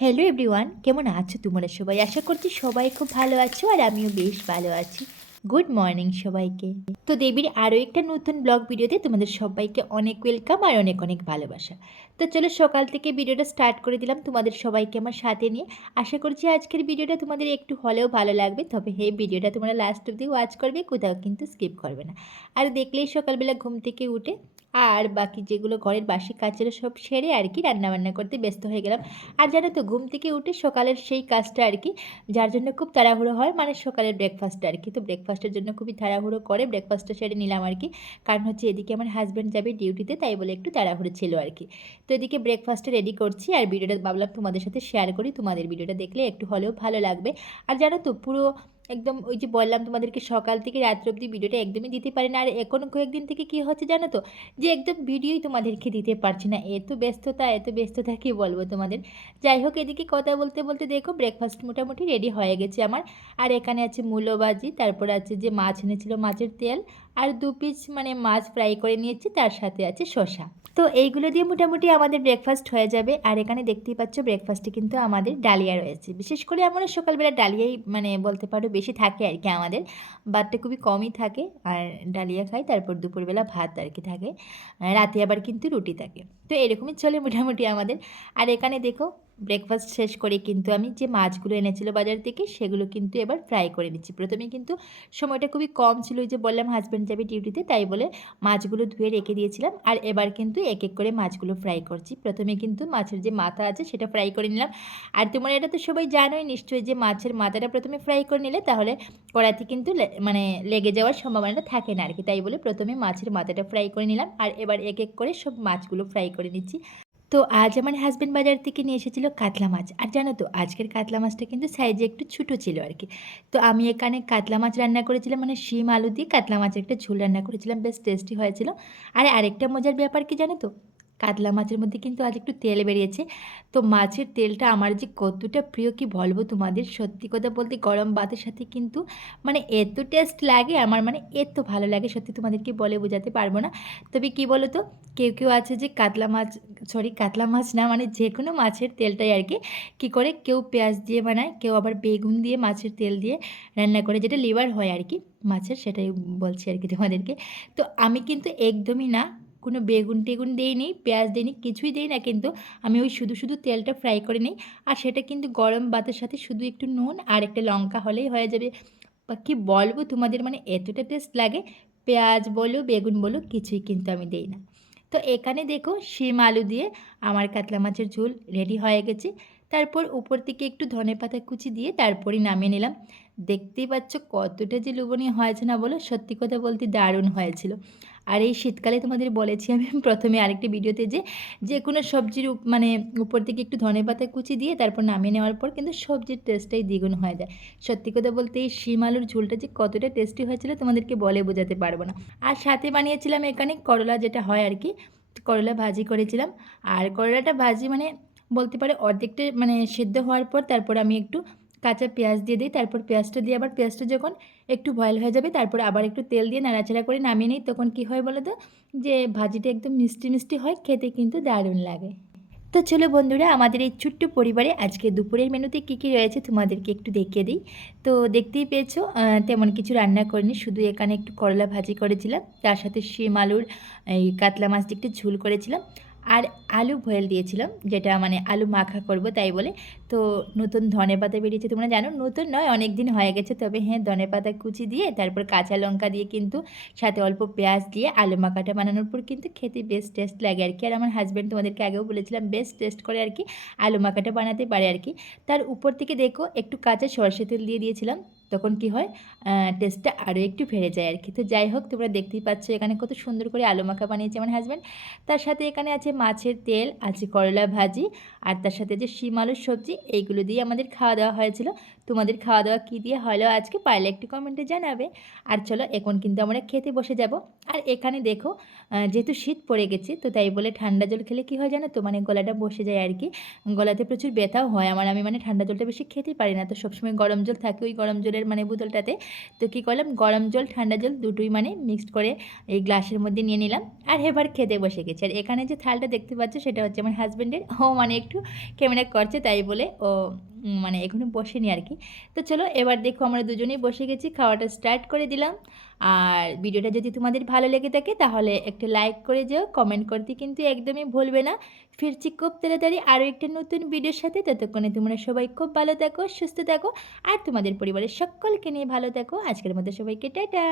Hello everyone, কেমন আছো তোমরা সবাই? আশা করছি সবাই খুব ভালো আছো আর আমিও বেশ ভালো আছি। গুড মর্নিং সবাইকে। তো দেবীর আরও একটা নতুন ব্লগ ভিডিওতে তোমাদের সবাইকে অনেক ওয়েলকাম আর অনেক অনেক ভালোবাসা। তো চলো সকাল থেকে ভিডিওটা স্টার্ট করে দিলাম তোমাদের সবাইকে আমার সাথে নিয়ে। আশা করছি আজকের ভিডিওটা তোমাদের একটু হলেও ভালো লাগবে, তবে এই ভিডিওটা তোমরা লাস্ট অব্দি ওয়াচ করবে, কোথাও কিন্তু স্কিপ করবে না। আর দেখলেই সকালবেলা ঘুম থেকে উঠে আর বাকি যেগুলো ঘরের বাসি কাজের সব সেরে আর কি রান্নাবান্না করতে ব্যস্ত হয়ে গেলাম। আর জানো তো, ঘুম থেকে উঠে সকালের সেই কাজটা আর কি, যার জন্য খুব তাড়াহুড়ো হয়, মানে সকালের ব্রেকফাস্টটা আর কি। তো ব্রেকফাস্টের জন্য খুবই তাড়াহুড়ো করে ব্রেকফাস্টটা সেরে নিলাম আর কি। কারণ হচ্ছে এদিকে আমার হাজব্যান্ড যাবে ডিউটিতে, তাই বলে একটু তাড়াহুড়ো ছিল আর কি। তো এদিকে ব্রেকফাস্টটা রেডি করছি আর ভিডিওটা ভাবলাম তোমাদের সাথে শেয়ার করি, তোমাদের ভিডিওটা দেখলে একটু হলেও ভালো লাগবে। আর জানো তো, পুরো একদম ওই যে বললাম তোমাদেরকে সকাল থেকে রাত্র অবধি ভিডিওটা একদমই দিতে পারি না। আর এখন কয়েকদিন থেকে কী হচ্ছে জানো তো, যে একদম ভিডিওই তোমাদেরকে দিতে পারছি না, এত ব্যস্ততা কী বলবো তোমাদের। যাই হোক, এদিকে কথা বলতে বলতে দেখো ব্রেকফাস্ট মোটামুটি রেডি হয়ে গেছে আমার। আর এখানে আছে মূলো ভাজি, তারপর আছে যে মাছ এনেছিল মাছের তেল, আর 2 পিস মানে মাছ ফ্রাই করে নিয়েছি, তার সাথে আছে শসা। তো এইগুলো দিয়ে মোটামুটি আমাদের ব্রেকফাস্ট হয়ে যাবে। আর এখানে দেখতেই পাচ্ছ ব্রেকফাস্টে কিন্তু আমাদের ডালিয়া রয়েছে। বিশেষ করে আমরা সকালবেলা ডালিয়াই মানে বলতে পারো বেশি থাকে আর কি আমাদের, ভাতটা খুবই কমই থাকে। আর ডালিয়া খাই, তারপর দুপুরবেলা ভাত আর কি থাকে, রাতে আবার কিন্তু রুটি থাকে। তো এরকমই চলে মোটামুটি আমাদের। আর এখানে দেখো ব্রেকফাস্ট শেষ করে কিন্তু আমি যে মাছগুলো এনেছিল বাজার থেকে সেগুলো কিন্তু এবার ফ্রাই করে নিচ্ছি। প্রথমে কিন্তু সময়টা খুবই কম ছিল, ওই যে বললাম হাজব্যান্ড যাবে ডিউটিতে, তাই বলে মাছগুলো ধুয়ে রেখে দিয়েছিলাম। আর এবার কিন্তু এক এক করে মাছগুলো ফ্রাই করছি। প্রথমে কিন্তু মাছের যে মাথা আছে সেটা ফ্রাই করে নিলাম। আর তোমরা এটা তো সবাই জানোই নিশ্চয়ই, যে মাছের মাথাটা প্রথমে ফ্রাই করে নিলে তাহলে কড়াইতে কিন্তু মানে লেগে যাওয়ার সম্ভাবনাটা থাকে না আর কি। তাই বলে প্রথমে মাছের মাথাটা ফ্রাই করে নিলাম, আর এবার এক এক করে সব মাছগুলো ফ্রাই করে নিচ্ছি। তো আজ আমার হাজব্যান্ড বাজার থেকে নিয়ে এসেছিলো কাতলা মাছ। আর জানো তো, আজকের কাতলা মাছটা কিন্তু সাইজে একটু ছোটো ছিল আর কি। তো আমি এখানে কাতলা মাছ রান্না করেছিলাম, মানে শিম আলু দিয়ে কাতলা মাছের একটা ঝোল রান্না করেছিলাম, বেশ টেস্টি হয়েছিল। আর আরেকটা মজার ব্যাপার কি জানো তো, কাতলা মাছের মধ্যে কিন্তু আজ একটু তেল বেরিয়েছে। তো মাছের তেলটা আমার যে কতটা প্রিয় কি বলবো তোমাদের, সত্যি কথা বলতে গরম ভাতের সাথে কিন্তু মানে এত টেস্ট লাগে আমার, মানে এত ভালো লাগে সত্যি, তোমাদেরকে বলে বোঝাতে পারবো না। তবে কি বলো তো, কেউ কেউ আছে যে কাতলা মাছ না, মানে যে কোনো মাছের তেলটাই আর কি কী করে কেউ পেঁয়াজ দিয়ে বানায়, কেউ আবার বেগুন দিয়ে মাছের তেল দিয়ে রান্না করে, যেটা লিভার হয় আর কি মাছের, সেটাই বলছি আর কি তোমাদেরকে। তো আমি কিন্তু একদমই না, কোনো বেগুন টেগুন দিইনি, পেঁয়াজ দিইনি, কিছুই দিই না, কিন্তু আমি ওই শুধু শুধু তেলটা ফ্রাই করে নিই। আর সেটা কিন্তু গরম ভাতের সাথে শুধু একটু নুন আর একটা লঙ্কা হলেই হয়ে যাবে। বা কী বলবো তোমাদের, মানে এতটা টেস্ট লাগে, পেঁয়াজ বলো বেগুন বলো কিছুই কিন্তু আমি দিই না। তো এখানে দেখো শিম আলু দিয়ে আমার কাতলা মাছের ঝোল রেডি হয়ে গেছে। তারপর উপর থেকে একটু ধনেপাতা কুচি দিয়ে তারপরই নামিয়ে নিলাম। দেখতেই পাচ্ছ কতটা যে লোভনীয় হয়েছে না বলো, সত্যি কথা বলতে দারুণ হয়েছিল। আর এই শীতকালে তোমাদের বলেছি আমি প্রথমে আরেকটি ভিডিওতে, যে যে কোনো সবজির মানে উপর থেকে একটু ধনেপাতা কুচি দিয়ে তারপর নামিয়ে নেওয়ার পর কিন্তু সবজির টেস্টটাই দ্বিগুণ হয়ে যায়। সত্যি কথা বলতে এই শিম আলুর ঝোলটা যে কতটা টেস্টি হয়েছিল তোমাদেরকে বলে বোঝাতে পারবো না। আর সাথে বানিয়েছিলাম এখানে করলা, যেটা হয় আর কি, করলা ভাজি করেছিলাম। আর করলাটা ভাজি মানে বলতে পারে অর্ধেকটা মানে সেদ্ধ হওয়ার পর তারপর আমি একটু কাঁচা পেঁয়াজ দিয়ে দিই, তারপর পেঁয়াজটা দিয়ে আবার পেঁয়াজটা যখন একটু বয়েল হয়ে যাবে তারপর আবার একটু তেল দিয়ে নাড়াচাড়া করে নামিয়ে নিই, তখন কী হয় বলো তো, যে ভাজিটা একদম মিষ্টি মিষ্টি হয়, খেতে কিন্তু দারুণ লাগে। তো চলো বন্ধুরা, আমাদের এই ছোট্ট পরিবারে আজকে দুপুরের মেনুতে কী কী রয়েছে তোমাদেরকে একটু দেখিয়ে দিই। তো দেখতেই পেয়েছো, তেমন কিছু রান্না করিনি, শুধু এখানে একটু করলা ভাজি করেছিলাম, তার সাথে শিম আলুর এই কাতলা মাছ দিয়ে একটু ঝোল করেছিলাম। আর আলু বয়েল দিয়েছিলাম, যেটা মানে আলু মাখা করব তাই বলে। তো নতুন ধনেপাতা বেরিয়েছে, তোমরা জানো, নতুন নয় অনেক দিন হয়ে গেছে, তবে হ্যাঁ ধনেপাতা কুচি দিয়ে তারপর কাঁচা লঙ্কা দিয়ে কিন্তু সাথে অল্প পেঁয়াজ দিয়ে আলু মাখাটা বানানোর পর কিন্তু খেতে বেশ টেস্ট লাগে আর কি। আর আমার হাজব্যান্ড তোমাদেরকে আগেও বলেছিলাম বেশ টেস্ট করে আর কি, আলু মাখাটা বানাতে পারে আর কি। তার উপর থেকে দেখো একটু কাঁচা সরষে তেল দিয়ে দিয়েছিলাম, তখন কি হয় টেস্টটা আরও একটু বেড়ে যায় আর কি। তো যাই হোক, তোমরা দেখতেই পাচ্ছ এখানে কত সুন্দর করে আলু মাখা বানিয়েছে আমার হাজব্যান্ড। তার সাথে এখানে আছে মাছের তেল, আছে করলা ভাজি, আর তার সাথে যে শিম আলুর সবজি, এইগুলো দিয়ে আমাদের খাওয়া দাওয়া হয়েছিল। তোমাদের খাওয়া দাওয়া কী দিয়ে হলো আজকে পারলে একটু কমেন্টে জানাবে। আর চলো এখন কিন্তু আমরা খেতে বসে যাব। আর এখানে দেখো যেহেতু শীত পড়ে গেছে তো তাই বলে ঠান্ডা জল খেলে কী হয় জানো তো, মানে গলাটা বসে যায় আর কি, গলাতে প্রচুর ব্যথাও হয় আমার। আমি মানে ঠান্ডা জলটা বেশি খেতে পারি না, তো সবসময় গরম জল থাকে ওই গরম জলের মানে বোতলটাতে। তো কী করলাম, গরম জল ঠান্ডা জল দুটোই মানে মিক্সড করে এই গ্লাসের মধ্যে নিয়ে নিলাম। আর এবার খেতে বসে গেছি। আর এখানে যে থালটা দেখতে পাচ্ছ সেটা হচ্ছে আমার হাজব্যান্ডের, ও মানে একটু ক্যামেরা করছে তাই বলে ও মানে এখনো বসেনি আর কি। তো চলো এবার দেখো আমরা দুজনেই বসে গেছি, খাওয়াটা স্টার্ট করে দিলাম। আর ভিডিওটা যদি তোমাদের ভালো লেগে থাকে তাহলে একটা লাইক করে যেও, কমেন্ট করতে কিন্তু একদমই ভুলবে না। ফিরছি খুব তাড়াতাড়ি আরও একটা নতুন ভিডিওর সাথে। ততক্ষণে তোমরা সবাই খুব ভালো থাকো, সুস্থ থাকো, আর তোমাদের পরিবারের সকলকে নিয়ে ভালো থাকো। আজকের মতো সবাইকে টাটা।